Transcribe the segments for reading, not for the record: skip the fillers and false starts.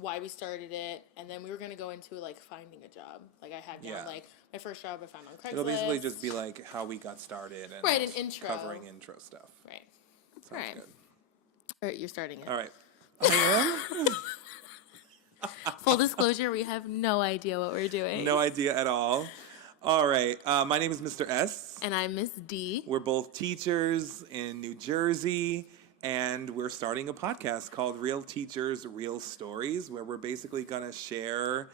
why we started it, and then we were going to go into like finding a job. Like I had down like my first job I found on Craigslist. It'll basically just be like how we got started and right, an intro. covering intro stuff. Right. Sounds good. All right, you're starting it. All right. I am? Full disclosure, we have no idea what we're doing. No idea at all. All right. My name is Mr. S. And I'm Miss D. We're both teachers in New Jersey, and we're starting a podcast called Real Teachers, Real Stories, where we're basically going to share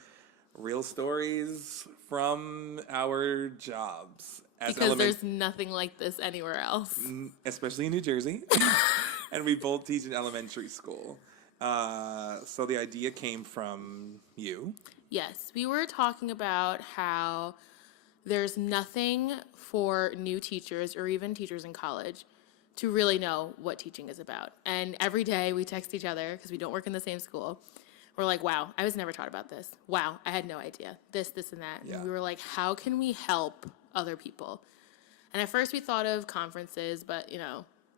real stories from our jobs. Because there's nothing like this anywhere else. Especially in New Jersey. And we both teach in elementary school. So the idea came from you. Yes, we were talking about how there's nothing for new teachers or even teachers in college to really know what teaching is about. And every day we text each other because we don't work in the same school. We're like, wow, I was never taught about this. Wow, I had no idea. This, and that. Yeah. And we were like, how can we help other people? And at first we thought of conferences, but,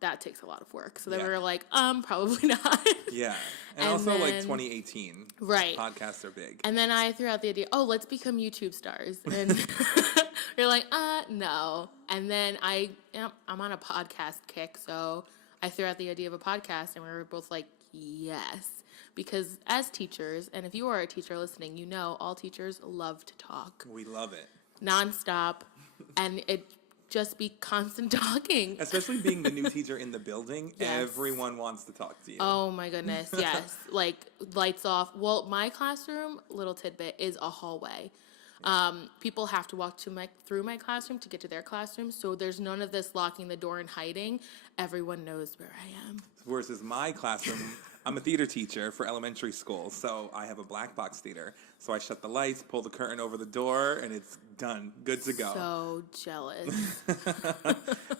that takes a lot of work. So then we were like, probably not. Yeah. And also, then, 2018. Right. Podcasts are big. And then I threw out the idea, let's become YouTube stars. And you're like, no. And then I'm on a podcast kick, so I threw out the idea of a podcast, and we were both like, yes. Because as teachers, and if you are a teacher listening, all teachers love to talk. We love it. Nonstop. And it just be constant talking. Especially being the new teacher in the building, yes. Everyone wants to talk to you. Oh my goodness, yes. Like lights off. Well, my classroom, little tidbit, is a hallway. People have to walk through my classroom to get to their classroom, so there's none of this locking the door and hiding. Everyone knows where I am. Versus my classroom, I'm a theater teacher for elementary school, so I have a black box theater. So I shut the lights, pull the curtain over the door, and it's done. Good to go. So jealous.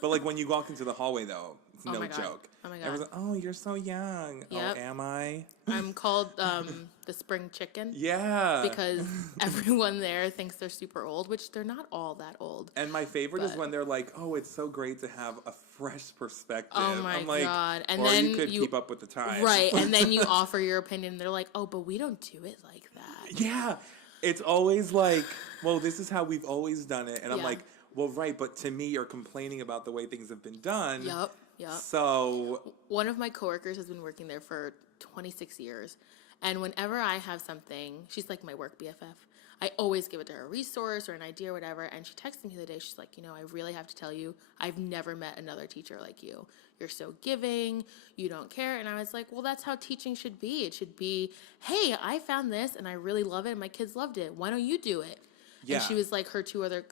But when you walk into the hallway, though, it's no joke. Oh my God. Everyone's like, oh, you're so young. Yep. Oh, am I? I'm called the spring chicken. Yeah. Because everyone there thinks they're super old, which they're not all that old. And my favorite is when they're like, oh, it's so great to have a fresh perspective. Oh my God. And or then you could keep up with the times. Right. And then you offer your opinion. They're like, oh, but we don't do it like that. Yeah. It's always like, well, this is how we've always done it. And I'm like, well, right. But to me, you're complaining about the way things have been done. Yep. So one of my coworkers has been working there for 26 years. And whenever I have something, she's like my work BFF. I always give it to her a resource or an idea or whatever. And she texted me the other day. She's like, I really have to tell you, I've never met another teacher like you. You're so giving. You don't care. And I was like, well, that's how teaching should be. It should be, hey, I found this and I really love it. And my kids loved it. Why don't you do it? Yeah. And she was like, her two other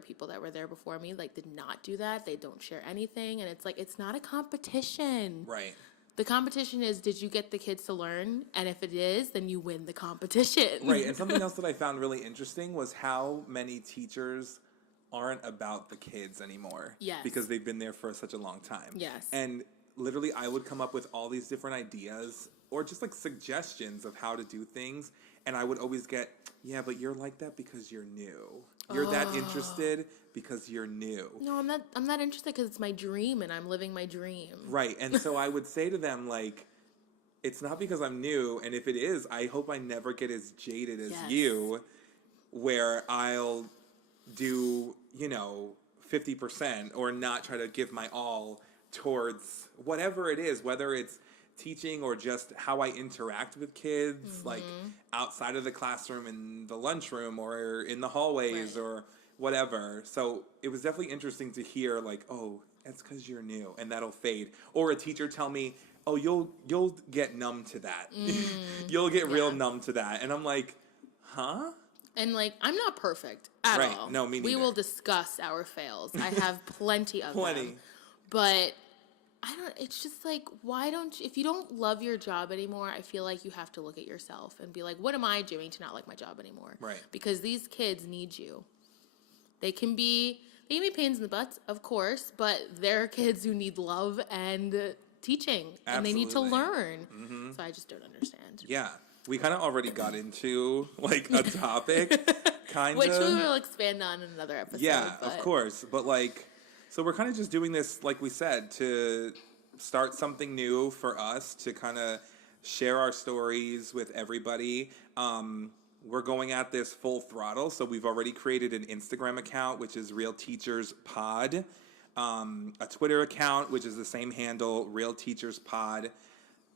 people that were there before me, did not do that. They don't share anything. And it's like, it's not a competition. Right. The competition is, did you get the kids to learn? And if it is, then you win the competition. Right. And something else that I found really interesting was how many teachers aren't about the kids anymore. Yes. Because they've been there for such a long time. Yes. And literally I would come up with all these different ideas or just suggestions of how to do things. And I would always get, yeah, but you're like that because you're new. You're that interested because you're new. No, I'm not interested because it's my dream and I'm living my dream. Right. And so I would say to them, it's not because I'm new. And if it is, I hope I never get as jaded as you, where I'll do, 50% or not try to give my all towards whatever it is, whether it's teaching or just how I interact with kids, outside of the classroom, in the lunchroom or in the hallways or whatever. So it was definitely interesting to hear oh, that's because you're new and that'll fade. Or a teacher tell me, oh, you'll get numb to that. You'll get real numb to that. And I'm like, huh? And I'm not perfect at all. No, me neither. We will discuss our fails. I have plenty of them. But it's just why don't you, if you don't love your job anymore, I feel like you have to look at yourself and be like, what am I doing to not like my job anymore? Right. Because these kids need you. They can be pains in the butts, of course, but they're kids who need love and teaching. Absolutely. And they need to learn. Mm-hmm. So I just don't understand. Yeah. We kind of already got into a topic, kind of. Which we will expand on in another episode. Yeah, of course. But so we're kind of just doing this, like we said, to start something new for us, to kind of share our stories with everybody. We're going at this full throttle, so we've already created an Instagram account, which is Real Teachers Pod, a Twitter account, which is the same handle, Real Teachers Pod.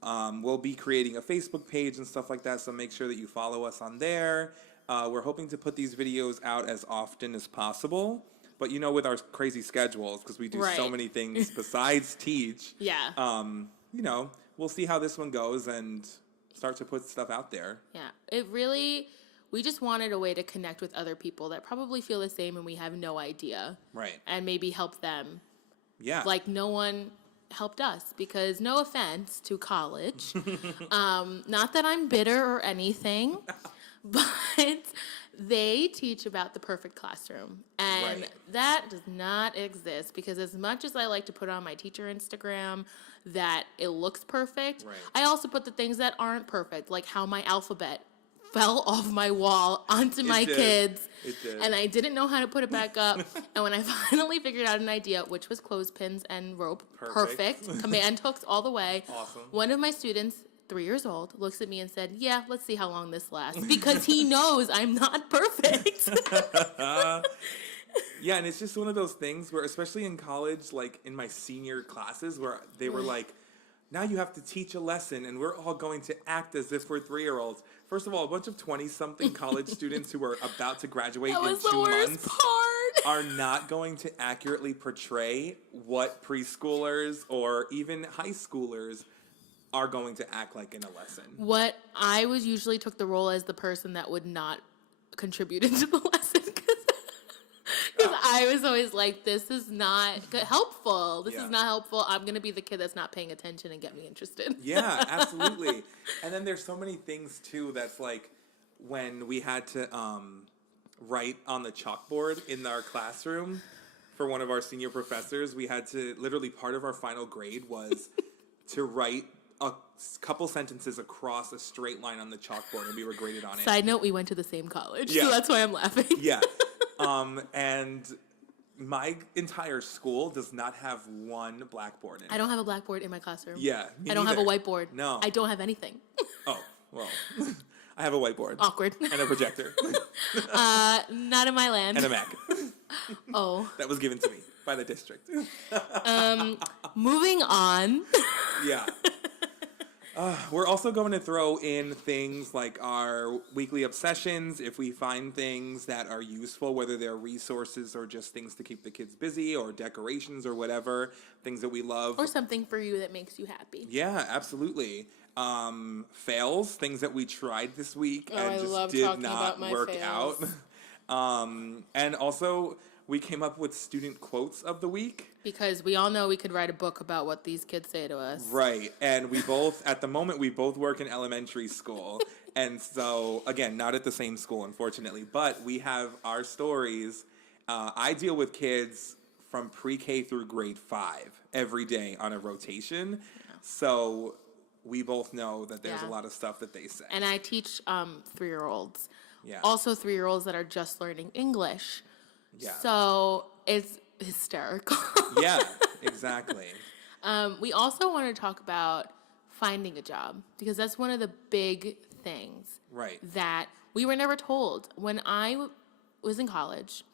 We'll be creating a Facebook page and stuff like that, so make sure that you follow us on there. We're hoping to put these videos out as often as possible, but with our crazy schedules, because we do so many things besides teach. Yeah. We'll see how this one goes and start to put stuff out there. Yeah. We just wanted a way to connect with other people that probably feel the same and we have no idea. Right. And maybe help them. Yeah. Like no one helped us, because no offense to college. Not that I'm bitter or anything, but they teach about the perfect classroom. And that does not exist, because as much as I like to put on my teacher Instagram that it looks perfect, I also put the things that aren't perfect, like how my alphabet fell off my wall onto my kids. It did. And I didn't know how to put it back up. And when I finally figured out an idea, which was clothespins and rope, perfect. Command hooks all the way. Awesome. One of my students, 3 years old, looks at me and said, yeah, let's see how long this lasts. Because he knows I'm not perfect. Yeah, and it's just one of those things where, especially in college, like in my senior classes, where they were like, now you have to teach a lesson, and we're all going to act as if we're 3-year-olds. First of all, a bunch of 20-something college students who are about to graduate in 2 months are not going to accurately portray what preschoolers or even high schoolers are going to act like in a lesson. What I was usually took the role as the person that would not contribute into the lesson, because I was always like, this is not helpful. This is not helpful. I'm going to be the kid that's not paying attention and get me interested. Yeah, absolutely. And then there's so many things, too, that's like when we had to write on the chalkboard in our classroom for one of our senior professors, we had to, literally part of our final grade was to write a couple sentences across a straight line on the chalkboard, and we were graded on it. Side note, we went to the same college, so that's why I'm laughing. Yeah. And my entire school does not have one blackboard in it. I don't have a blackboard in my classroom. Yeah, me I don't have a neither. whiteboard. No. I don't have anything. Oh, well. I have a whiteboard. Awkward. And a projector. Not in my land. And a Mac. Oh. That was given to me by the district. Moving on. Yeah. We're also going to throw in things like our weekly obsessions. If we find things that are useful, whether they're resources or just things to keep the kids busy or decorations or whatever, things that we love. Or something for you that makes you happy. Yeah, absolutely. Fails, things that we tried this week and just did not work out. And also, we came up with student quotes of the week. Because we all know we could write a book about what these kids say to us. Right. And we both, at the moment, we both work in elementary school. And so, again, not at the same school, unfortunately. But we have our stories. I deal with kids from pre-K through grade 5 every day on a rotation. Yeah. So we both know that there's a lot of stuff that they say. And I teach 3-year-olds. Yeah. Also 3-year-olds that are just learning English. Yeah. So it's hysterical. Yeah, exactly. We also want to talk about finding a job, because that's one of the big things that we were never told. When I was in college,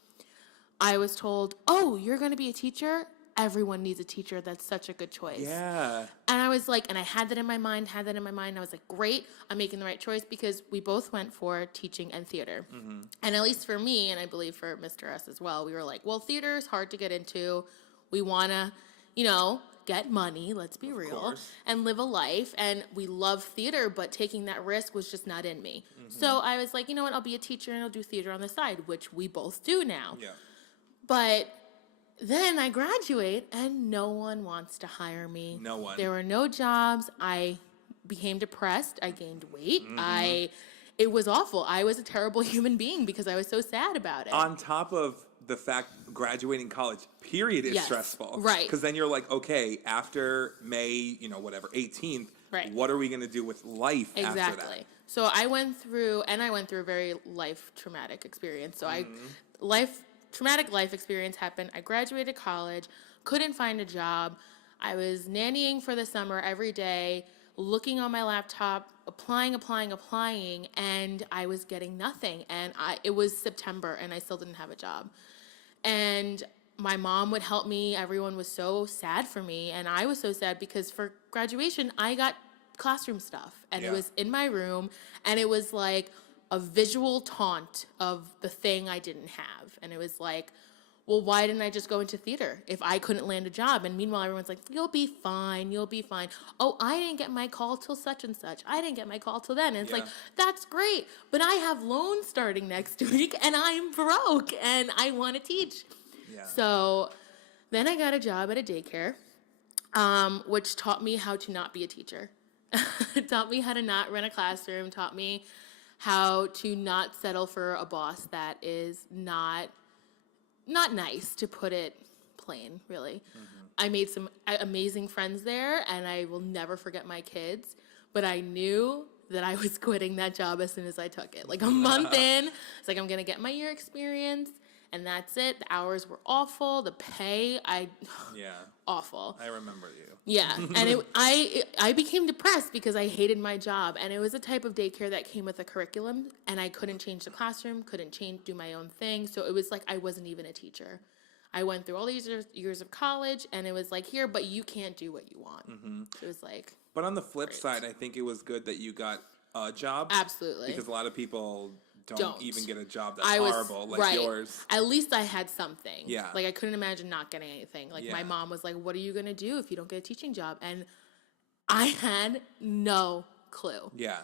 I was told, oh, you're going to be a teacher? Everyone needs a teacher. That's such a good choice. Yeah. And I was like, and I had that in my mind. I was like, great, I'm making the right choice, because we both went for teaching and theater. Mm-hmm. And at least for me, and I believe for Mr. S as well, we were like, well, theater is hard to get into. We want to, get money, let's be real, and live a life. And we love theater, but taking that risk was just not in me. Mm-hmm. So I was like, you know what, I'll be a teacher and I'll do theater on the side, which we both do now. Yeah. But then I graduate and no one wants to hire me. No one. There were no jobs. I became depressed. I gained weight. Mm-hmm. It was awful. I was a terrible human being because I was so sad about it. On top of the fact graduating college, period, is stressful. Right. Because then you're like, okay, after May, 18th, what are we going to do with life after that? Exactly. So I went through a very traumatic experience. So traumatic life experience happened. I graduated college, couldn't find a job. I was nannying for the summer every day, looking on my laptop, applying, and I was getting nothing. And it was September, and I still didn't have a job. And my mom would help me. Everyone was so sad for me, and I was so sad because for graduation, I got classroom stuff, and it was in my room, and it was like a visual taunt of the thing I didn't have. And it was like, well, why didn't I just go into theater if I couldn't land a job? And meanwhile, everyone's like, you'll be fine. Oh, I didn't get my call till such and such. I didn't get my call till then. And it's like, that's great, but I have loans starting next week, and I'm broke, and I want to teach. Yeah. So then I got a job at a daycare, which taught me how to not be a teacher. It taught me how to not run a classroom, taught me how to not settle for a boss that is not nice, to put it plain, really. Mm-hmm. I made some amazing friends there, and I will never forget my kids, but I knew that I was quitting that job as soon as I took it. Like a month in, it's like, I'm going to get my year experience, and that's it. The hours were awful. The pay, awful. I remember you. Yeah, and I became depressed because I hated my job, and it was a type of daycare that came with a curriculum, and I couldn't change the classroom, couldn't do my own thing, so it was like I wasn't even a teacher. I went through all these years of college, and it was like, here, but you can't do what you want. Mm-hmm. It was like... But on the flip side, I think it was good that you got a job. Absolutely. Because a lot of people don't even get a job that's horrible like yours. At least I had something. Yeah. Like, I couldn't imagine not getting anything. Like, my mom was like, what are you going to do if you don't get a teaching job? And I had no clue. Yeah.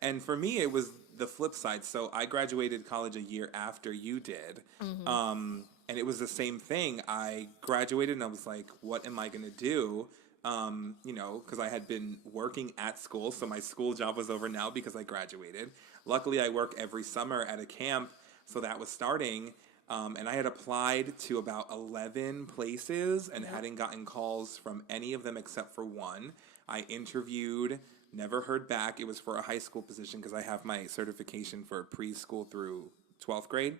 And for me, it was the flip side. So I graduated college a year after you did. Mm-hmm. And it was the same thing. I graduated and I was like, what am I going to do? Because I had been working at school, so my school job was over now because I graduated. Luckily, I work every summer at a camp, so that was starting. And I had applied to about 11 places and hadn't gotten calls from any of them except for one. I interviewed, never heard back. It was for a high school position because I have my certification for preschool through 12th grade.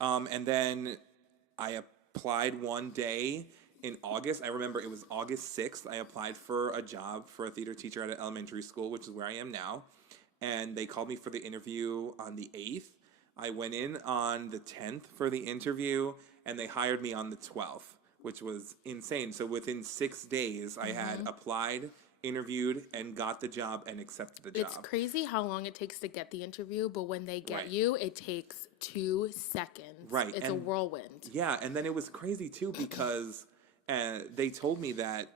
And then I applied one day in August. I remember it was August 6th. I applied for a job for a theater teacher at an elementary school, which is where I am now. And they called me for the interview on the 8th. I went in on the 10th for the interview, and they hired me on the 12th, which was insane. So within 6 days, I had applied, interviewed, and got the job and accepted the job. It's crazy how long it takes to get the interview, but when they get you, it takes 2 seconds. Right. It's a whirlwind. Yeah, and then it was crazy, too, because they told me that,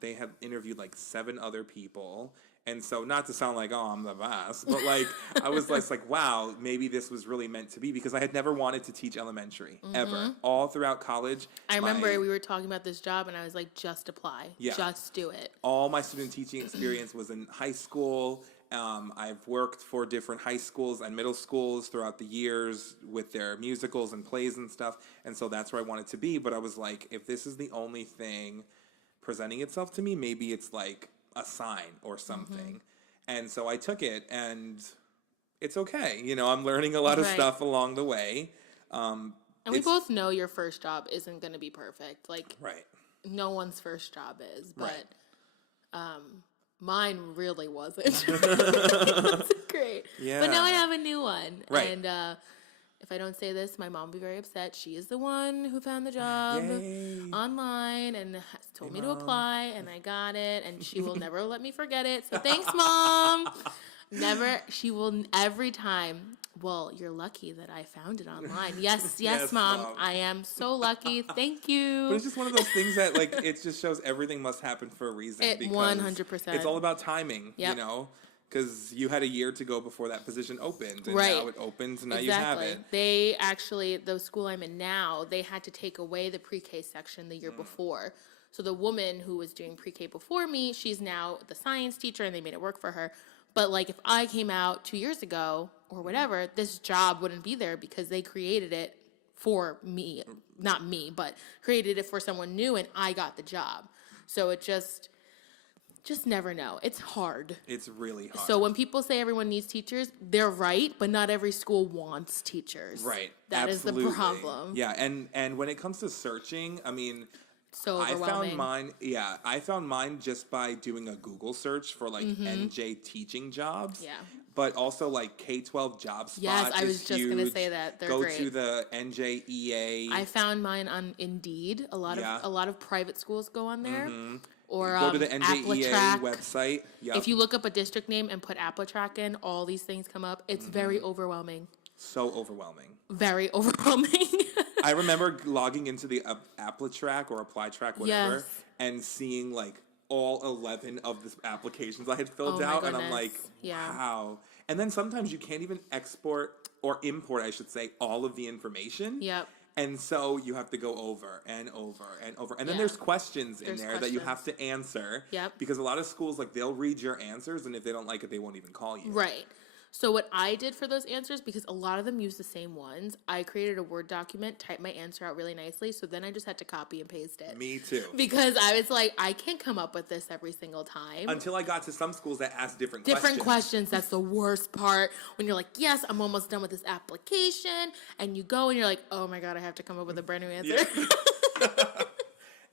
they had interviewed like 7 other people. And so, not to sound like, oh, I'm the best, but like, I was like, wow, maybe this was really meant to be, because I had never wanted to teach elementary, ever. All throughout college. I remember we were talking about this job, and I was like, just apply. Yeah. Just do it. All my student teaching experience was in high school. I've worked for different high schools and middle schools throughout the years with their musicals and plays and stuff. And so that's where I wanted to be. But I was like, if this is the only thing presenting itself to me, maybe it's like a sign or something. And so I took it, and it's okay. I'm learning a lot of stuff along the way. And we both know your first job isn't going to be perfect. Like, no one's first job is, but mine really wasn't. It wasn't great. Yeah. But now I have a new one. Right. And if I don't say this, my mom will be very upset. She is the one who found the job online and has told me to apply, and I got it, and she will never let me forget it. So thanks, Mom. She will every time. Well, you're lucky that I found it online. Yes, Mom. I am so lucky. Thank you. But it's just one of those things that, like, it just shows everything must happen for a reason. 100%. It's all about timing, because you had a year to go before that position opened, and now it opens, and now you have it. They actually, the school I'm in now, they had to take away the pre-K section the year before. So the woman who was doing pre-K before me, she's now the science teacher, and they made it work for her. But, like, if I came out 2 years ago or whatever, this job wouldn't be there because they created it for me. Not me, but created it for someone new, and I got the job. So it just never know. It's hard. It's really hard. So when people say everyone needs teachers, they're right, but not every school wants teachers. Right. That is the problem. Yeah, and when it comes to searching, I mean, So I overwhelming. I found mine just by doing a Google search for like NJ teaching jobs. Yeah. But also like K-12 job spot Yes, I was is just gonna huge. say that. They're Go great. to the NJEA. I found mine on Indeed. A lot of private schools go on there. Or Go to the NJEA Applitrack. website. Yep. If you look up a district name and put Applitrack in, all these things come up. It's very overwhelming. So overwhelming. Very overwhelming. I remember logging into the Applitrack or ApplyTrack, whatever, Yes. and seeing like all 11 of the applications I had filled Oh my out, and I'm goodness. like, Yeah. wow. And then sometimes you can't even export or import, I should say, all of the information. Yep. And so you have to go over and over and over. And then Yeah. there's questions in There's there that you have questions. to answer. Yep. Because a lot of schools, like, they'll read your answers, and if they don't like it, they won't even call you. Right. So what I did for those answers, because a lot of them use the same ones, I created a Word document, typed my answer out really nicely, so then I just had to copy and paste it. Me too. Because I was like, I can't come up with this every single time. Until I got to some schools that ask different Questions. That's the worst part. When you're like, yes, I'm almost done with this application, and you go and you're like, oh my God, I have to come up with a brand new answer. Yeah.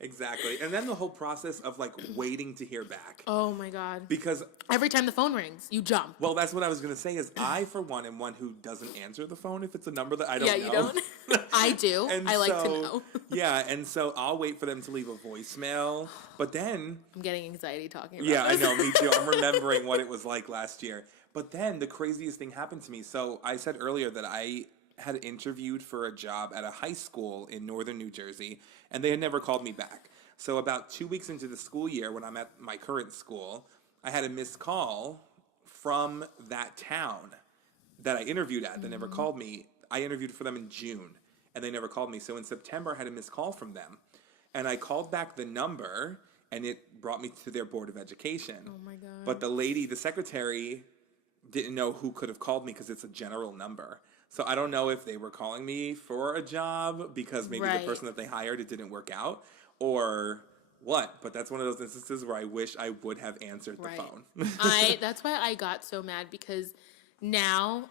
Exactly. And then the whole process of like waiting to hear back. Oh my God. Because Every time the phone rings, you jump. well, that's what I was gonna say. Is I, for one, am one who doesn't answer the phone if it's a number that I don't know. Yeah, you don't? I do. And I like to so- know. Yeah, and so I'll wait for them to leave a voicemail. But then, I'm getting anxiety talking about yeah, I this. know, me too. I'm remembering what it was like last year. But then the craziest thing happened to me. So I said earlier that I had interviewed for a job at a high school in northern New Jersey, and they had never called me back. So about 2 weeks into the school year, when I'm at my current school, I had a missed call from that town that I interviewed at that never called me. I interviewed for them in June, and they never called me. So in September, I had a missed call from them. And I called back the number, and it brought me to their Board of Education. Oh my God. But the secretary, didn't know who could have called me because it's a general number. So I don't know if they were calling me for a job because maybe Right. the person that they hired, it didn't work out, or what. But that's one of those instances where I wish I would have answered the Right. phone. That's why I got so mad, because now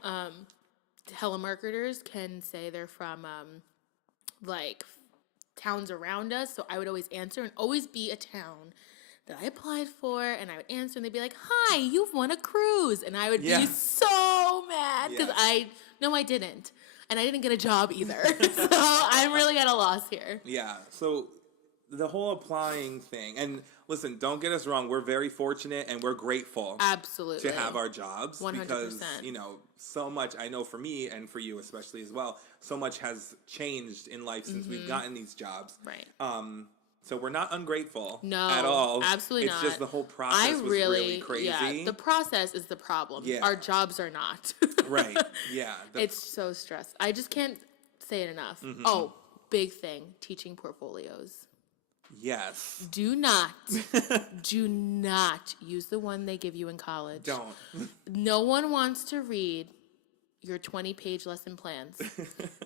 telemarketers can say they're from like towns around us. So I would always answer, and always be a town that I applied for, and I would answer, and they'd be like, "Hi, you've won a cruise," and I would Yeah. be so mad because Yeah. I didn't, and I didn't get a job either. So I'm really at a loss here. Yeah. So the whole applying thing, and listen, don't get us wrong, we're very fortunate and we're grateful Absolutely. to have our jobs 100%. because, you know, so much, I know for me and for you especially as well, so much has changed in life since we've gotten these jobs. Right. So we're not ungrateful No, at all. absolutely it's not. just the whole process was really crazy. Yeah, the process is the problem. Yeah. Our jobs are not. Right. Yeah. It's so stressful. I just can't say it enough. Mm-hmm. Oh, big thing, teaching portfolios. Yes. Do not use the one they give you in college. Don't. No one wants to read your 20-page lesson plans.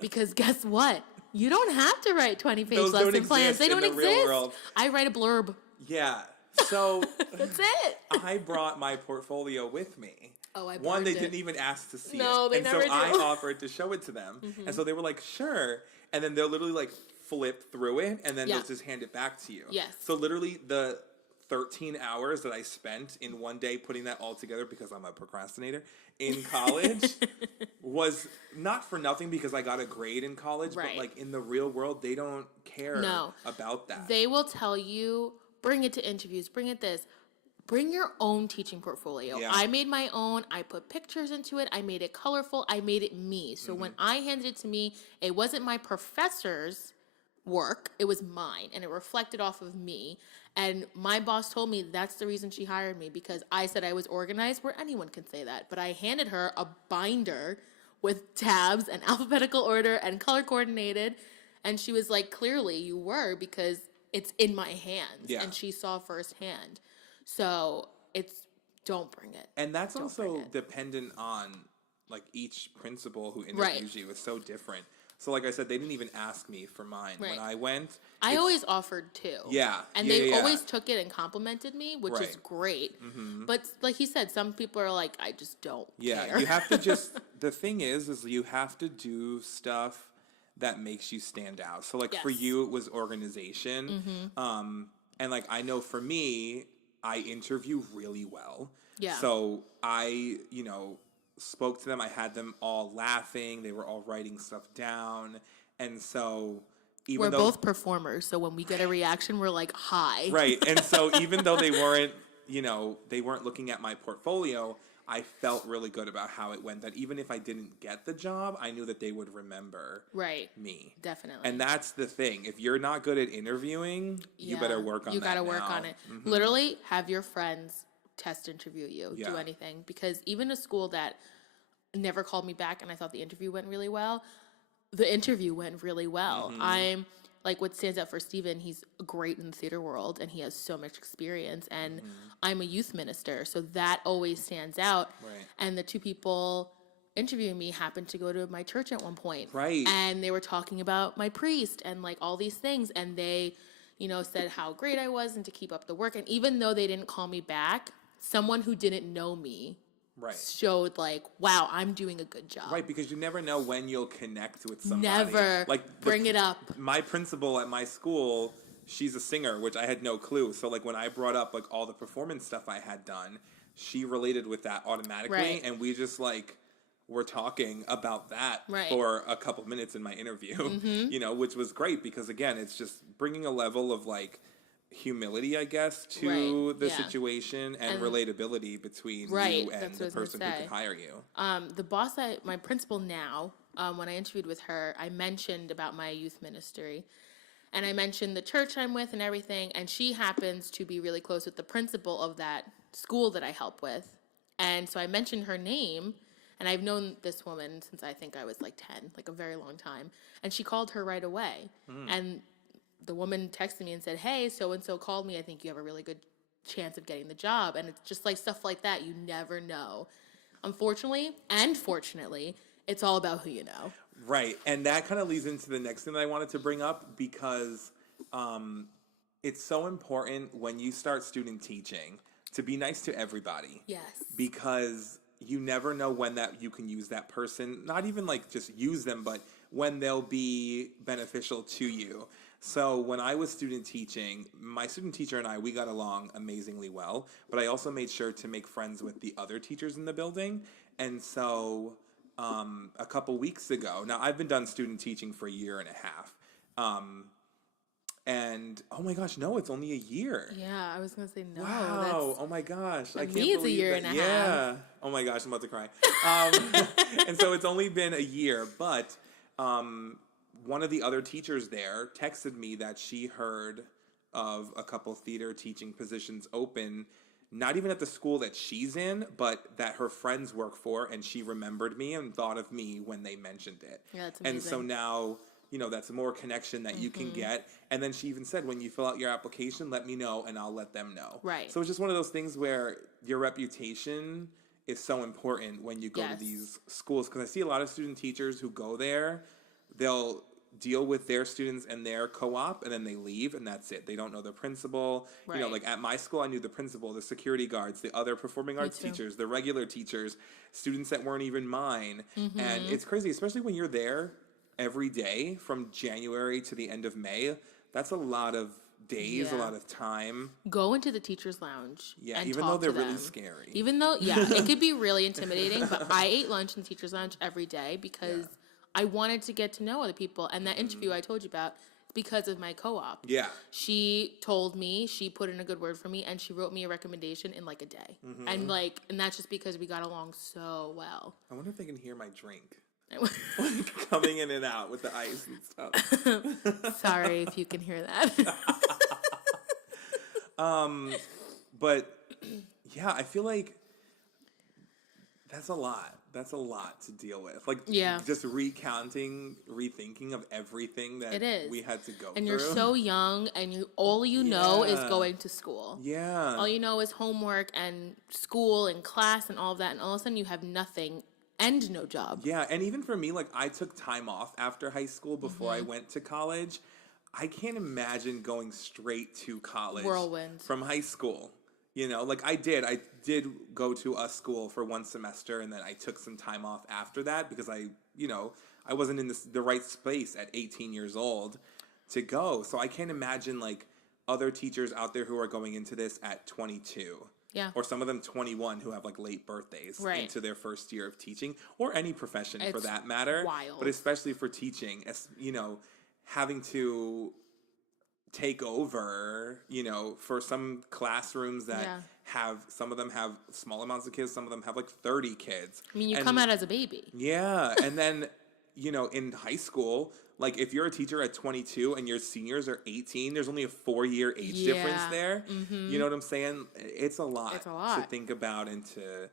Because guess what? You don't have to write 20-page Those don't lesson plans. exist They in don't the exist. real world. I write a blurb. Yeah. So That's it. I brought my portfolio with me. Oh, I One, they burned it. didn't even ask to see No, it. they and never so I do. offered to show it to them. And so they were like, sure. And then they'll literally like flip through it and then Yeah. they'll just hand it back to you. Yes. So literally the 13 hours that I spent in one day putting that all together because I'm a procrastinator in college was not for nothing because I got a grade in college, Right. but like in the real world, they don't care No. about that. They will tell you, bring it to interviews, bring it this. Bring your own teaching portfolio. Yeah. I made my own. I put pictures into it. I made it colorful. I made it me. So when I handed it to me, it wasn't my professor's work. It was mine, and it reflected off of me. And my boss told me that's the reason she hired me, because I said I was organized, where anyone can say that. But I handed her a binder with tabs and alphabetical order and color coordinated. And she was like, clearly you were, because it's in my hands. Yeah. And she saw firsthand. So don't bring it. And that's Don't also bring it. dependent on like each principal who Right. interviews you is so different. So like I said, they didn't even ask me for mine. Right. When I went, I it's- always offered too. Yeah. And Yeah, they yeah, yeah. always took it and complimented me, which is Right. Mm-hmm. great. But like you said, some people are like, I just don't Yeah, care. you have to just the thing is you have to do stuff that makes you stand out. So like for Yes. you, it was organization. And like I know for me, I interview really well. Yeah. So I, spoke to them. I had them all laughing. They were all writing stuff down. And so even We're though both performers, so when we get a reaction, we're like, hi. right. And so even though they weren't, they weren't looking at my portfolio, I felt really good about how it went. That even if I didn't get the job, I knew that they would remember Right. me. Definitely. And that's the thing. If you're not good at interviewing, you better work on that. You got to work now. on it. Literally, have your friends test interview you, do Yeah. anything. Because even a school that never called me back and I thought the interview went really well, the interview went really well. I'm like, what stands out for Steven, he's great in the theater world and he has so much experience. And I'm a youth minister, so that always stands out. Right. And the two people interviewing me happened to go to my church at one point. Right. And they were talking about my priest and like all these things. And they, said how great I was and to keep up the work. And even though they didn't call me back, someone who didn't know me Right. showed like, wow, I'm doing a good job. Right, because you never know when you'll connect with somebody. Never. Like Bring it up. My principal at my school, she's a singer, which I had no clue. So like when I brought up like all the performance stuff I had done, she related with that automatically, Right. and we just like were talking about that Right. for a couple minutes in my interview. Which was great because again, it's just bringing a level of like humility, I guess, to Right, the yeah. situation and relatability between Right, you and that's the what I was person gonna who say. could hire you. The boss, my principal now, when I interviewed with her, I mentioned about my youth ministry. And I mentioned the church I'm with and everything. And she happens to be really close with the principal of that school that I help with. And so I mentioned her name. And I've known this woman since I think I was like 10, like a very long time. And she called her right away. And the woman texted me and said, hey, so-and-so called me. I think you have a really good chance of getting the job. And it's just like stuff like that. You never know. Unfortunately and fortunately, it's all about who you know. Right. And that kind of leads into the next thing that I wanted to bring up because it's so important when you start student teaching to be nice to everybody. Yes. Because you never know when that you can use that person, not even like just use them, but when they'll be beneficial to you. So when I was student teaching, my student teacher and I, we got along amazingly well, but I also made sure to make friends with the other teachers in the building. And so a couple weeks ago, now I've been done student teaching for a year and a half. And oh my gosh, no, it's only a year. Yeah, I was gonna say no. Wow! Oh my gosh, I can't me, it's a believe year that. and a Yeah. half. Oh my gosh, I'm about to cry. And so it's only been a year, but one of the other teachers there texted me that she heard of a couple theater teaching positions open, not even at the school that she's in, but that her friends work for, and she remembered me and thought of me when they mentioned it. Yeah, that's And so amazing. now, that's more connection that you can get. And then she even said, when you fill out your application, let me know and I'll let them know. Right. So it's just one of those things where your reputation is so important when you go to Yes. these schools. Because I see a lot of student teachers who go there, they'll deal with their students and their co-op, and then they leave, and that's it. They don't know the principal. Right. Like at my school, I knew the principal, the security guards, the other performing arts too. teachers, the regular teachers, students that weren't even mine. Mm-hmm. And it's crazy, especially when you're there every day from January to the end of May. That's a lot of days, a Yeah. lot of time. Go into the teacher's lounge. Yeah, and even talk though they're to really them. scary. Even though, yeah, it could be really intimidating, but I ate lunch in the teacher's lounge every day because I wanted to get to know other people. And that interview I told you about, because of my co-op. Yeah. She told me, she put in a good word for me, and she wrote me a recommendation in like a day. And that's just because we got along so well. I wonder if they can hear my drink. Coming in and out with the ice and stuff. Sorry if you can hear that. But yeah, I feel like that's a lot. That's a lot to deal with. Like, Yeah. just rethinking of everything that It is. we had to go And through. you're so young, and all you know is Yeah. going to school. Yeah. All you know is homework and school and class and all of that, and all of a sudden you have nothing and no job. Yeah, and even for me, like, I took time off after high school before I went to college. I can't imagine going straight to college Whirlwind. from high school. Like I did. I did go to a school for one semester, and then I took some time off after that because I wasn't in the right space at 18 years old to go. So I can't imagine like other teachers out there who are going into this at 22. Yeah. Or some of them 21 who have like late birthdays into their first year of teaching, or any profession for that matter. Wild. But especially for teaching, as having to take over, for some classrooms that some of them have small amounts of kids, some of them have like 30 kids. I mean, you come out as a baby. Yeah. And then, in high school, like if you're a teacher at 22 and your seniors are 18, there's only a 4-year age difference there. Mm-hmm. You know what I'm saying? It's a lot to think about and to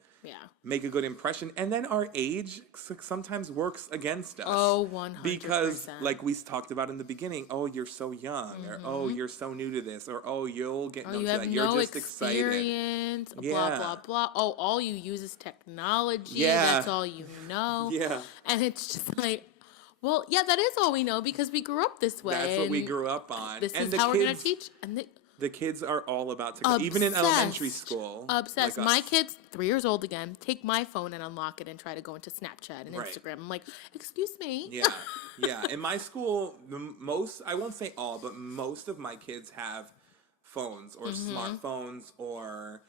make a good impression. And then our age sometimes works against us. Oh, 100%. Because like we talked about in the beginning, oh, you're so young, or oh, you're so new to this, or oh, you'll get you have that. You're no just experience, excited. Blah, blah, blah. Oh, all you use is technology. Yeah. That's all you know. Yeah. And it's just like, well, yeah, that is all we know because we grew up this way. That's what we grew up on. This is how we're going to teach. And the kids are all about technology, even in elementary school. Obsessed. Like my kids, 3 years old again, take my phone and unlock it and try to go into Snapchat and Instagram. I'm like, excuse me. Yeah, yeah. In my school, I won't say all, but most of my kids have phones or smartphones or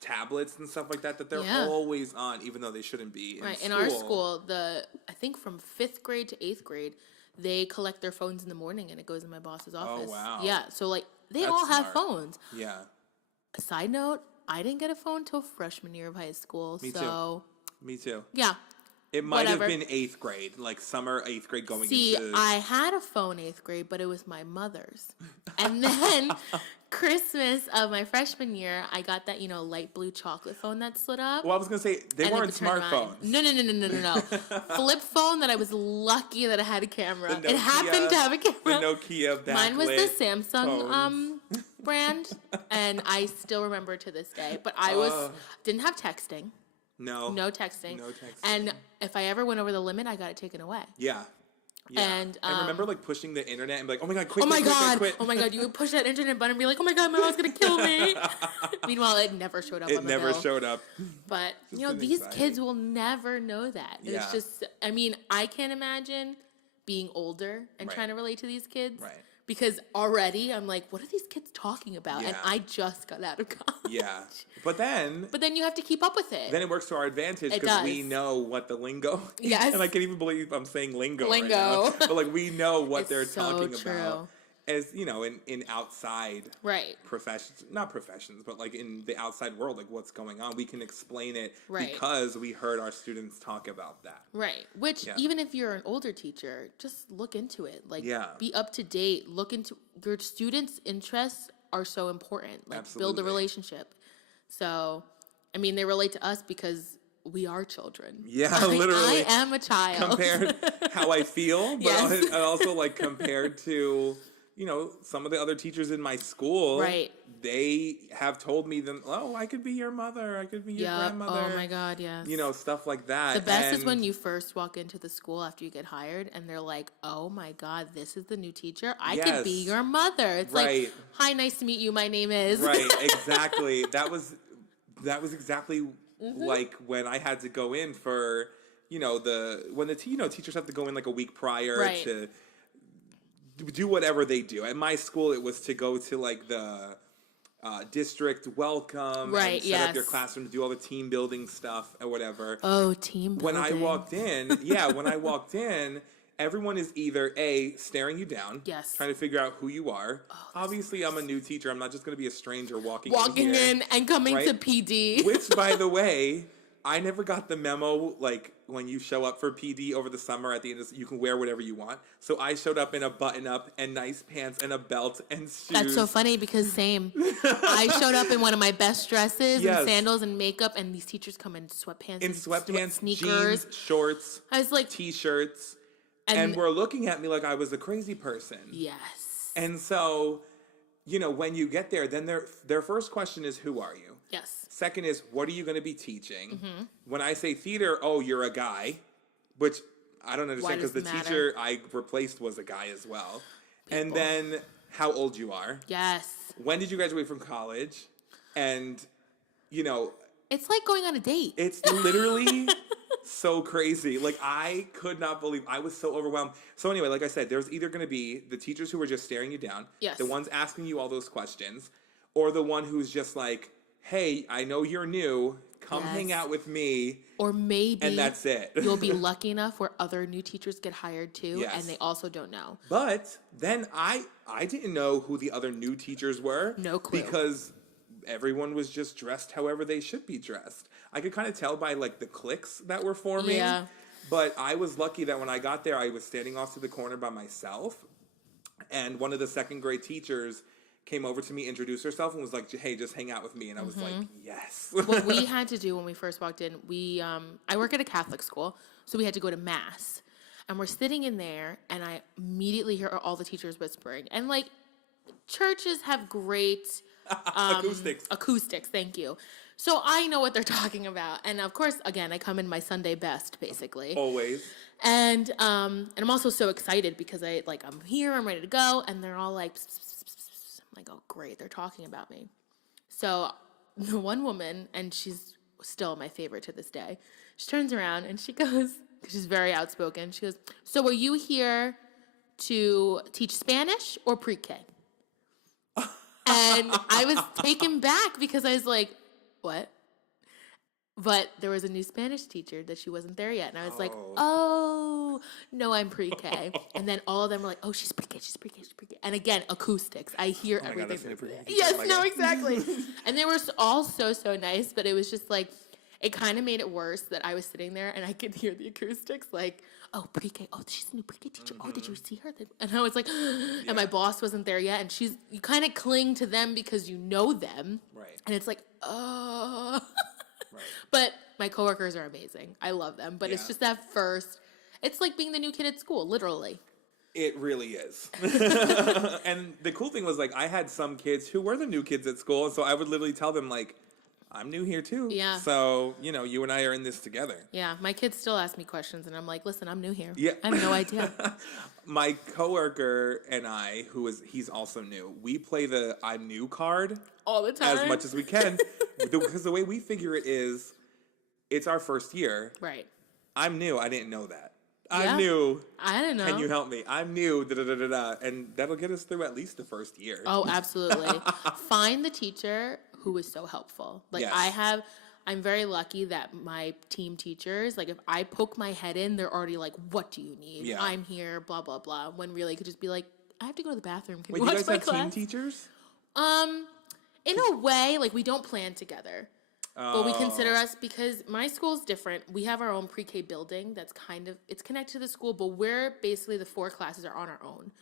tablets and stuff like that they're always on, even though they shouldn't be in school. In our school, I think from 5th grade to 8th grade, they collect their phones in the morning and it goes in my boss's office. Oh, wow. Yeah, so like they all have phones. Yeah. A side note, I didn't get a phone till freshman year of high school. Me too. Yeah. It might have been 8th grade, like summer 8th grade going into... I had a phone 8th grade, but it was my mother's. And then Christmas of my freshman year, I got that, light blue chocolate phone that slid up. Well, I was going to say, they weren't smartphones. No. Flip phone that I was lucky that I had a camera. It happened to have a camera. The Nokia backlit. Mine was the Samsung brand, and I still remember to this day. But I didn't have texting. No texting. And if I ever went over the limit, I got it taken away. Yeah. And I remember like pushing the internet and be like, oh my God, quit. Oh my God, you would push that internet button and be like, oh my God, my mom's going to kill me. Meanwhile, it never showed up on the bill. showed up. But, these kids will never know that. Yeah. It's just, I can't imagine being older and trying to relate to these kids. Right. Because already I'm like, what are these kids talking about? Yeah. And I just got out of college. Yeah. But then you have to keep up with it. Then it works to our advantage because we know what the lingo is. Yes. And I can't even believe I'm saying lingo. Right now. But like we know what they're talking about. As in outside professions, not professions, but like in the outside world, like what's going on, we can explain it because we heard our students talk about that. Right. Which even if you're an older teacher, just look into it. Like be up to date. Look into your students' interests are so important. Like build a relationship. So, they relate to us because we are children. Yeah, literally. I am a child. Compared how I feel, but also like compared to some of the other teachers in my school, they have told me I could be your mother. I could be your grandmother. Oh my God, yes. Stuff like that. The best is when you first walk into the school after you get hired and they're like, oh my God, this is the new teacher. I could be your mother. It's like, hi, nice to meet you. My name is. Right, exactly. That was exactly like when I had to go in for, when teachers have to go in like a week prior to do whatever they do. At my school, it was to go to like the district welcome and set up your classroom to do all the team building stuff or whatever. Oh, team building. When I walked in, everyone is either staring you down, trying to figure out who you are. Obviously, I'm a new teacher. I'm not just going to be a stranger walking in and coming to PD. Which, by the way, I never got the memo, like, when you show up for PD over the summer at the end, you can wear whatever you want. So I showed up in a button-up and nice pants and a belt and shoes. That's so funny because same. I showed up in one of my best dresses and sandals and makeup, and these teachers come in sweatpants sneakers, jeans, shorts, I was like, T-shirts, and were looking at me like I was a crazy person. Yes. And so, when you get there, then their first question is, who are you? Yes. Second is, what are you going to be teaching? Mm-hmm. When I say theater, you're a guy, which I don't understand because the teacher I replaced was a guy as well. People. And then how old you are. Yes. When did you graduate from college? And, It's like going on a date. It's literally so crazy. Like, I could not believe, I was so overwhelmed. So anyway, like I said, there's either going to be the teachers who are just staring you down, Yes. the ones asking you all those questions, or the one who's just like, hey, I know you're new, come hang Yes. out with me, Or maybe and that's it. you'll be lucky enough where other new teachers get hired too, Yes. and they also don't know. But then I didn't know who the other new teachers were. No clue. Because everyone was just dressed however they should be dressed. I could kind of tell by like the cliques that were forming. Yeah. But I was lucky that when I got there, I was standing off to the corner by myself. And one of the second grade teachers came over to me, introduced herself, and was like, hey, just hang out with me. And I was like, yes. What we had to do when we first walked in, I work at a Catholic school, so we had to go to mass. And we're sitting in there, and I immediately hear all the teachers whispering. And like, churches have great acoustics, thank you. So I know what they're talking about. And of course, again, I come in my Sunday best, basically. Always. And I'm also so excited because I'm here, I'm ready to go, and they're all like, pss, pss, pss, pss, pss. I'm like, oh great, they're talking about me. So the one woman, and she's still my favorite to this day, she turns around and she goes, because she's very outspoken, she goes, so are you here to teach Spanish or pre-K? And I was taken back because I was like, what? But there was a new Spanish teacher that she wasn't there yet. And I was like, oh, no, I'm pre-K. And then all of them were like, oh, she's pre-K, she's pre-K, she's pre-K. And again, acoustics. I hear Oh my God, everything. that's a new pre-K. Yes, Oh my no, God. exactly. And they were all so nice, but it was just like, it kind of made it worse that I was sitting there and I could hear the acoustics like, oh, pre-K, oh, she's a new pre-K teacher. Oh, did you see her? And I was like, and my boss wasn't there yet. And you kind of cling to them because you know them. Right. And it's like, oh. Right. But my coworkers are amazing. I love them. But it's Yeah. just that first, it's like being the new kid at school, literally. It really is. And the cool thing was, like, I had some kids who were the new kids at school, and so I would literally tell them, like, I'm new here too. Yeah. So, you and I are in this together. Yeah, my kids still ask me questions, and I'm like, listen, I'm new here. Yeah. I have no idea. My coworker and I, he's also new, we play the I'm new card All the time. as much as we can. Because the way we figure it is, it's our first year. Right. I'm new. I didn't know that. Yeah. I'm new. I don't know. Can you help me? I'm new. Da, da, da, da, da. And that'll get us through at least the first year. Oh, absolutely. Find the teacher who is so helpful. Like Yes. I'm very lucky that my team teachers, like if I poke my head in, they're already like, what do you need? Yeah. I'm here, blah, blah, blah. When really it could just be like, I have to go to the bathroom. Can Wait, you you watch guys my have class? team teachers? In a way, like we don't plan together. But we consider us, because my school's different. We have our own pre-K building that's it's connected to the school, but we're basically the 4 classes are on our own.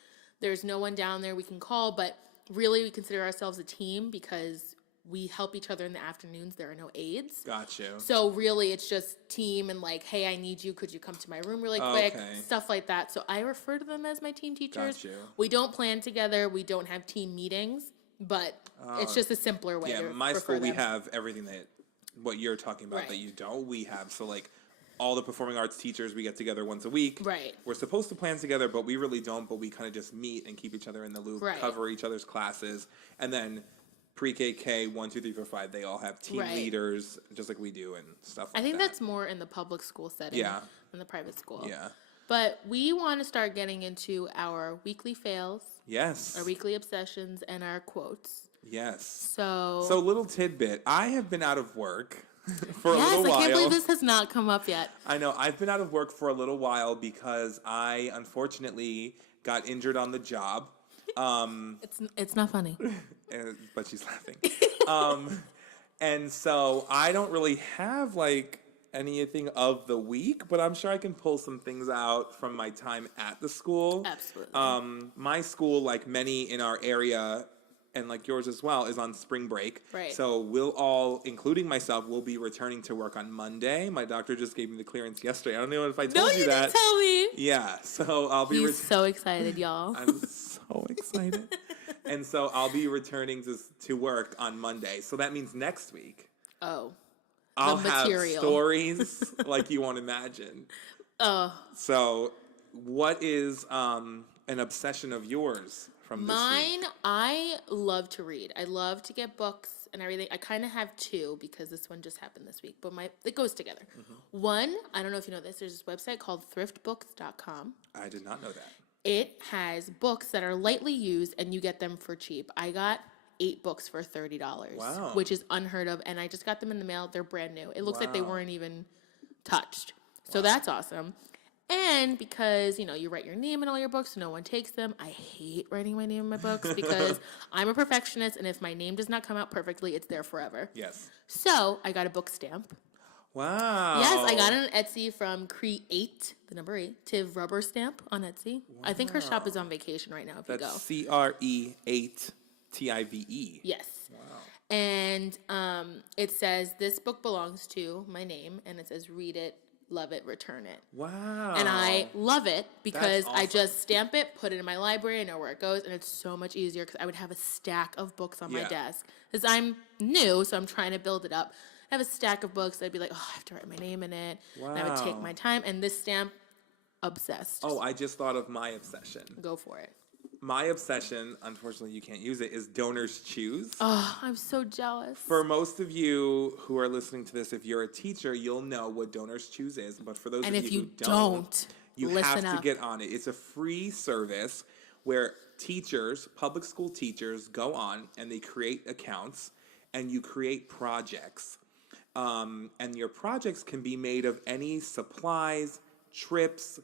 There's no one down there we can call, but really we consider ourselves a team because we help each other in the afternoons. There are no aides. Got you. So really it's just team and like, hey, I need you. Could you come to my room really quick? Okay. Stuff like that. So I refer to them as my team teachers. Got you. We don't plan together. We don't have team meetings, but it's just a simpler way Yeah, to my refer school, we them. have everything that what you're talking about Right. that you don't. We have, so like all the performing arts teachers, we get together once a week. Right. We're supposed to plan together, but we really don't, but we kind of just meet and keep each other in the loop, Right. cover each other's classes. And then pre-K, K, 1, 2, 3, 4, 5, they all have team Right. leaders, just like we do and stuff like I think that. that's more in the public school setting Yeah. than the private school. Yeah. But we want to start getting into our weekly fails, Yes. our weekly obsessions, and our quotes. Yes. So little tidbit. I have been out of work for a yes, little while. I can't believe this has not come up yet. I know. I've been out of work for a little while because I unfortunately got injured on the job. It's not funny. But she's laughing. And so I don't really have like anything of the week, but I'm sure I can pull some things out from my time at the school. Absolutely. My school, like many in our area, and like yours as well, is on spring break. Right. So we'll all, including myself, will be returning to work on Monday. My doctor just gave me the clearance yesterday. I don't know if I told No, you you that. didn't tell me. Yeah. So I'll be. He's so excited, y'all. I'm so excited. And so I'll be returning to work on Monday. So that means next week Oh. I'll have material. stories like you won't imagine. Oh. So what is an obsession of yours from this week? Mine, I love to read. I love to get books and everything. I kind of have two because this one just happened this week, but it goes together. One, I don't know if you know this, there's this website called thriftbooks.com. I did not know that. It has books that are lightly used and you get them for cheap. I got 8 books for $30, Wow. which is unheard of, and I just got them in the mail. They're brand new. It looks like they Wow. weren't even touched. So that's awesome. And because, you write your name in all your books, no one takes them. I hate writing my name in my books because I'm a perfectionist, and if my name does not come out perfectly, it's there forever. Yes. So I got a book stamp. Wow. Yes, I got it on Etsy from Create, the number 8, Tiv Rubber Stamp on Etsy. I think her shop is on vacation right now if you go. That's CRE8TIVE. Yes. Wow. And it says, this book belongs to my name, and it says, read it, love it, return it. Wow. And I love it because That's I awesome. just stamp it, put it in my library, I know where it goes, and it's so much easier because I would have a stack of books on my Yeah. desk. Because I'm new, so I'm trying to build it up. I have a stack of books, I'd be like, oh, I have to write my name in it. And I would take Wow. my time, and this stamp, obsessed. Oh, I just thought of my obsession. Go for it. My obsession, unfortunately you can't use it, is Donors Choose. Oh, I'm so jealous. For most of you who are listening to this, if you're a teacher, you'll know what Donors Choose is. But for those And of if you you who don't, don't, you listen have to up. get on it. It's a free service where teachers, public school teachers, go on and they create accounts and you create projects. And your projects can be made of any supplies, trips,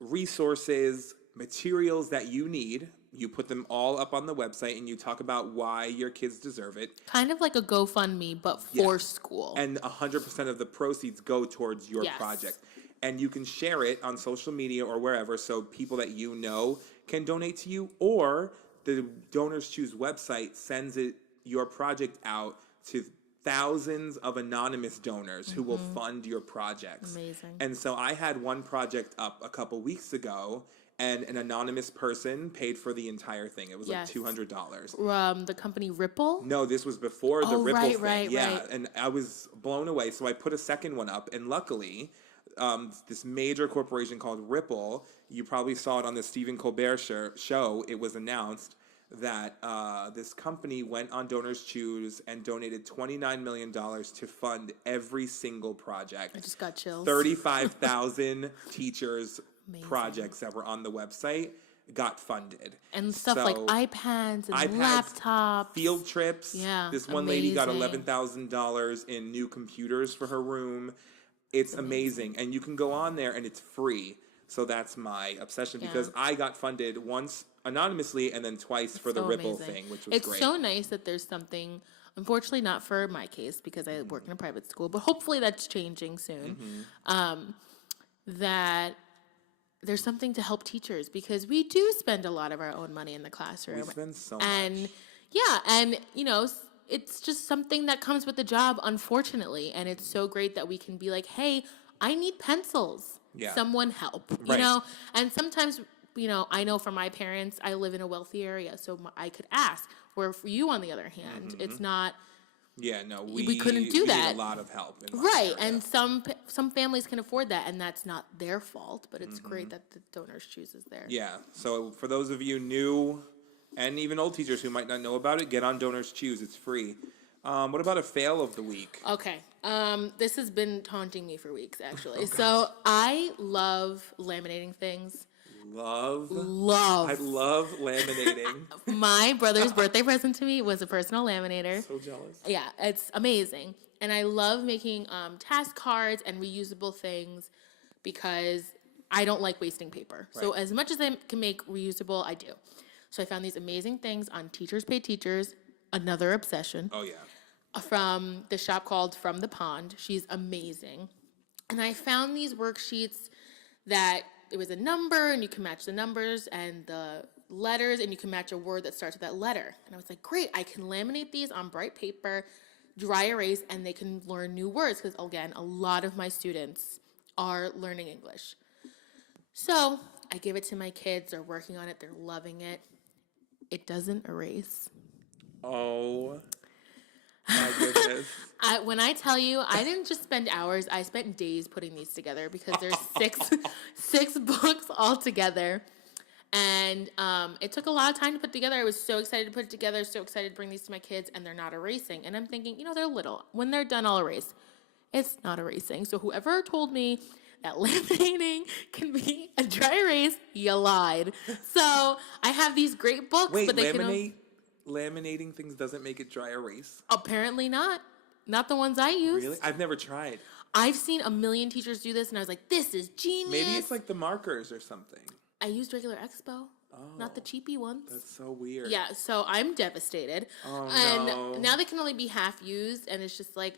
resources, materials that you need. You put them all up on the website and you talk about why your kids deserve it. Kind of like a GoFundMe, but for Yes. school. And 100% of the proceeds go towards your Yes. project. And you can share it on social media or wherever so people that you know can donate to you, or the Donors Choose website sends your project out to thousands of anonymous donors who will fund your projects. Amazing. And so I had one project up a couple weeks ago, and an anonymous person paid for the entire thing. It was Yes. like $200. The company Ripple. No, this was before the Oh, Ripple right, thing. right, Yeah, right. and I was blown away. So I put a second one up, and luckily, this major corporation called Ripple, you probably saw it on the Stephen Colbert show. It was announced that this company went on Donors Choose and donated $29 million to fund every single project. I just got chills. 35,000 teachers' Amazing. projects that were on the website got funded. And stuff like So, iPads and iPads, laptops. field trips. Yeah, This one lady got amazing. $11,000 in new computers for her room. It's amazing. And you can go on there and it's free. So that's my obsession because I got funded once anonymously and then twice for the So Ripple amazing. thing, which was It's great. so nice that there's something, unfortunately not for my case because I work in a private school, but hopefully that's changing soon, that there's something to help teachers because we do spend a lot of our own money in the classroom. We spend so and much. yeah, and it's just something that comes with the job, unfortunately. And it's so great that we can be like, hey, I need pencils. Yeah. Someone help, Right. And sometimes, I know for my parents, I live in a wealthy area, so I could ask. Where for you, on the other hand, it's not Yeah, no, we couldn't do need that. a lot of help. In my right. area. And some families can afford that, and that's not their fault. But it's great that the Donors Choose is there. Yeah. So for those of you new and even old teachers who might not know about it, get on Donors Choose. It's free. What about a fail of the week? Okay. This has been taunting me for weeks, actually. Oh, So I love laminating things. Love. Love. I love laminating. My brother's birthday present to me was a personal laminator. So jealous. Yeah, it's amazing. And I love making task cards and reusable things because I don't like wasting paper. So Right. as much as I can make reusable, I do. So I found these amazing things on Teachers Pay Teachers, another obsession, Oh yeah. from the shop called From the Pond. She's amazing. And I found these worksheets that it was a number and you can match the numbers and the letters and you can match a word that starts with that letter. And I was like, great, I can laminate these on bright paper, dry erase, and they can learn new words because, again, a lot of my students are learning English. So I give it to my kids. They're working on it. They're loving it. It doesn't erase. Oh my goodness. When I tell you, I didn't just spend hours. I spent days putting these together because there's six books all together. And it took a lot of time to put together. I was so excited to put it together, so excited to bring these to my kids, and they're not erasing. And I'm thinking, they're little. When they're done, I'll erase. It's not erasing. So whoever told me that laminating can be a dry erase, you lied. So I have these great books, Wait, but they laminating things doesn't make it dry erase? Apparently not. Not the ones I use. Really? I've never tried. I've seen a million teachers do this, and I was like, this is genius. Maybe it's like the markers or something. I used regular Expo, not the cheapy ones. That's so weird. Yeah, so I'm devastated. Oh, and no. now they can only be half used, and it's just like,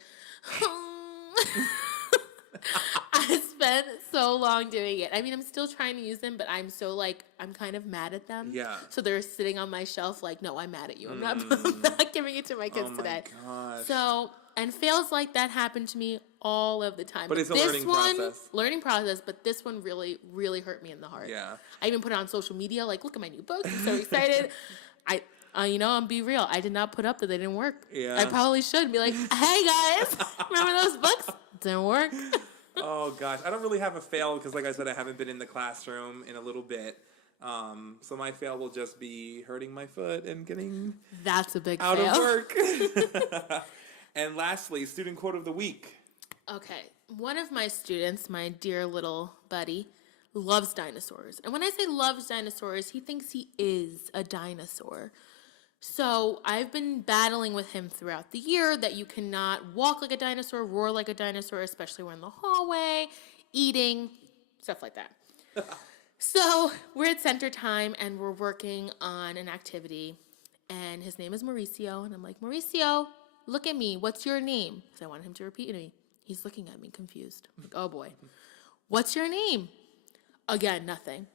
I spent so long doing it. I mean, I'm still trying to use them, but I'm so I'm kind of mad at them. Yeah. So they're sitting on my shelf like, no, I'm mad at you. I'm not giving it to my kids today. Gosh. So, and fails like that happen to me all of the time. But it's a learning process. Learning process, but this one really, really hurt me in the heart. Yeah. I even put it on social media, like, look at my new book. I'm so excited. I'm be real. I did not put up that they didn't work. Yeah. I probably should be like, hey guys, remember those books? Didn't work. Oh gosh, I don't really have a fail because, like I said, I haven't been in the classroom in a little bit. So my fail will just be hurting my foot and getting That's a big out fail. of work. And lastly, student quote of the week. Okay, one of my students, my dear little buddy, loves dinosaurs. And when I say loves dinosaurs, he thinks he is a dinosaur. So I've been battling with him throughout the year that you cannot walk like a dinosaur, roar like a dinosaur, especially when in the hallway, eating, stuff like that. So we're at center time and we're working on an activity. And his name is Mauricio. And I'm like, Mauricio, look at me. What's your name? Because I wanted him to repeat to me. He's looking at me confused. I'm like, oh boy. What's your name? Again, nothing.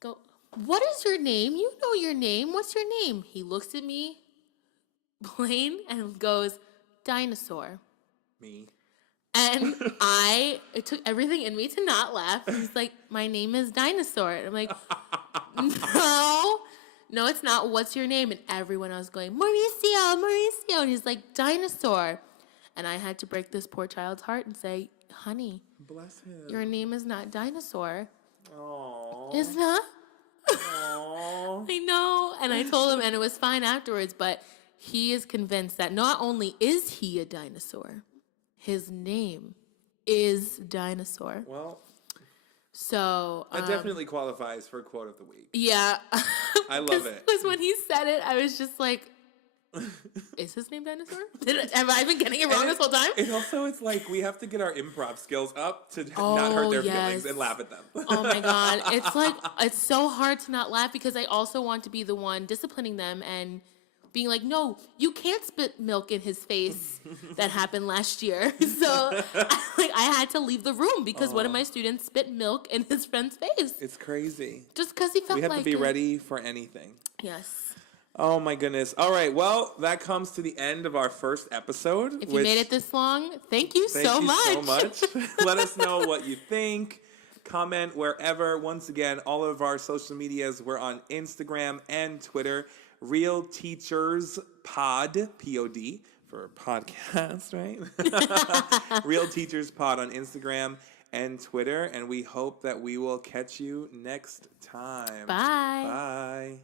Go, what is your name? You know your name. What's your name? He looks at me, plain, and goes, dinosaur. Me. And it took everything in me to not laugh. He's like, my name is Dinosaur. And I'm like, no, it's not. What's your name? And everyone else going, Mauricio. And he's like, Dinosaur. And I had to break this poor child's heart and say, honey, Bless him. your name is not Dinosaur. Aww. Is not? Aww. I know. And I told him, and it was fine afterwards, but he is convinced that not only is he a dinosaur, his name is Dinosaur. Well, so that definitely qualifies for quote of the week. Yeah. I love it. Because when he said it, I was just like, is his name Dinosaur? Have I been getting it wrong this whole time? And also, it's like we have to get our improv skills up to not hurt their feelings and laugh at them. Oh my God. It's like, it's so hard to not laugh because I also want to be the one disciplining them and being like, no, you can't spit milk in his face. That happened last year. So I had to leave the room because one of my students spit milk in his friend's face. It's crazy. Just because he felt like we have to be ready for anything. Yes. Oh my goodness. All right. Well, that comes to the end of our first episode. If you made it this long, thank you so much. Let us know what you think. Comment wherever. Once again, all of our social medias, we're on Instagram and Twitter. Real Teachers Pod, P-O-D, for podcast, right? Real Teachers Pod on Instagram and Twitter. And we hope that we will catch you next time. Bye. Bye.